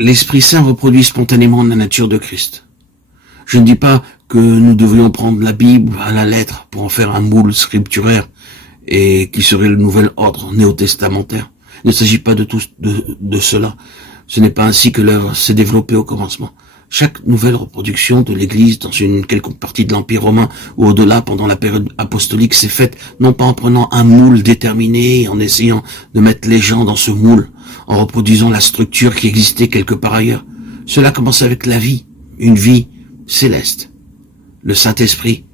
L'Esprit Saint reproduit spontanément la nature de Christ. Je ne dis pas que nous devrions prendre la Bible à la lettre pour en faire un moule scripturaire et qui serait le nouvel ordre néo-testamentaire. Il ne s'agit pas de cela. Ce n'est pas ainsi que l'œuvre s'est développée au commencement. Chaque nouvelle reproduction de l'Église dans une quelconque partie de l'Empire romain ou au-delà pendant la période apostolique s'est faite non pas en prenant un moule déterminé et en essayant de mettre les gens dans ce moule, en reproduisant la structure qui existait quelque part ailleurs. Cela commence avec la vie, une vie céleste. Le Saint-Esprit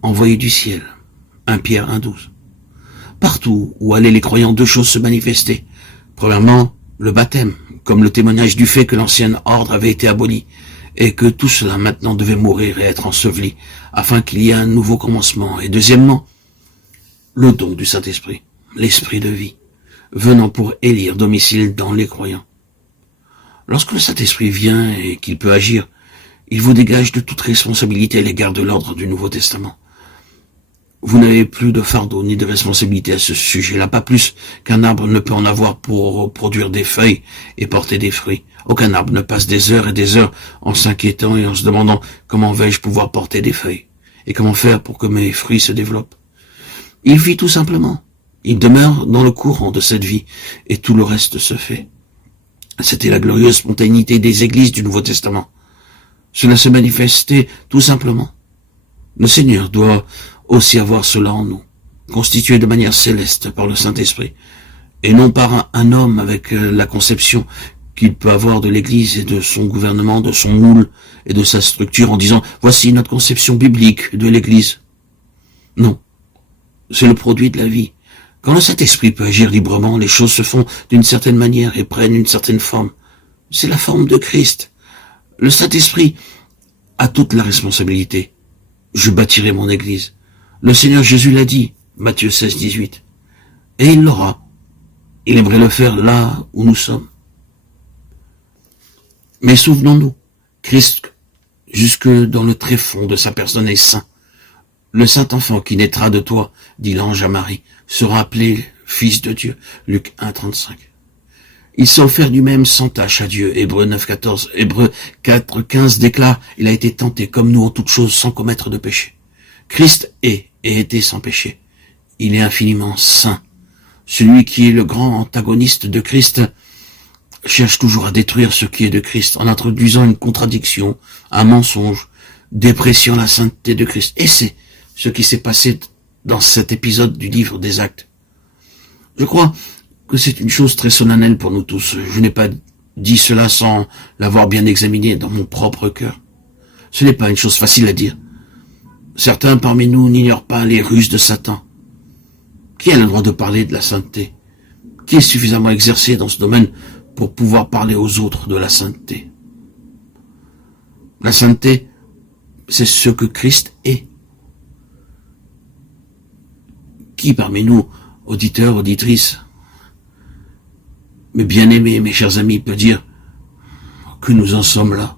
envoyé du ciel. 1 Pierre 1,12. Partout où allaient les croyants, deux choses se manifestaient. Premièrement, le baptême, comme le témoignage du fait que l'ancien ordre avait été aboli, et que tout cela maintenant devait mourir et être enseveli, afin qu'il y ait un nouveau commencement. Et deuxièmement, le don du Saint-Esprit, l'Esprit de vie, venant pour élire domicile dans les croyants. Lorsque le Saint-Esprit vient et qu'il peut agir, il vous dégage de toute responsabilité à l'égard de l'ordre du Nouveau Testament. Vous n'avez plus de fardeau ni de responsabilité à ce sujet-là, pas plus qu'un arbre ne peut en avoir pour produire des feuilles et porter des fruits. Aucun arbre ne passe des heures et des heures en s'inquiétant et en se demandant comment vais-je pouvoir porter des feuilles et comment faire pour que mes fruits se développent. Il vit tout simplement. Il demeure dans le courant de cette vie et tout le reste se fait. C'était la glorieuse spontanéité des églises du Nouveau Testament. Cela se manifestait tout simplement. Le Seigneur doit aussi avoir cela en nous, constitué de manière céleste par le Saint-Esprit, et non par un homme avec la conception qu'il peut avoir de l'Église et de son gouvernement, de son moule et de sa structure en disant « Voici notre conception biblique de l'Église ». Non, c'est le produit de la vie. Quand le Saint-Esprit peut agir librement, les choses se font d'une certaine manière et prennent une certaine forme. C'est la forme de Christ. Le Saint-Esprit a toute la responsabilité. Je bâtirai mon Église. Le Seigneur Jésus l'a dit, Matthieu 16, 18. Et il l'aura. Il aimerait le faire là où nous sommes. Mais souvenons-nous, Christ, jusque dans le tréfonds de sa personne est saint. Le saint enfant qui naîtra de toi, dit l'ange à Marie, sera appelé Fils de Dieu. Luc 1, 35. Il s'est offert lui-même sans tâche à Dieu. Hébreux 9, 14. Hébreux 4, 15 déclare, il a été tenté comme nous en toutes choses sans commettre de péché. Christ est et était sans péché. Il est infiniment saint. Celui qui est le grand antagoniste de Christ cherche toujours à détruire ce qui est de Christ en introduisant une contradiction, un mensonge, dépréciant la sainteté de Christ. Et c'est ce qui s'est passé dans cet épisode du livre des Actes. Je crois que c'est une chose très solennelle pour nous tous. Je n'ai pas dit cela sans l'avoir bien examiné dans mon propre cœur. Ce n'est pas une chose facile à dire. Certains parmi nous n'ignorent pas les ruses de Satan. Qui a le droit de parler de la sainteté? Qui est suffisamment exercé dans ce domaine pour pouvoir parler aux autres de la sainteté? La sainteté, c'est ce que Christ est. Qui parmi nous, auditeurs, auditrices, mes bien-aimés, mes chers amis, peut dire que nous en sommes là?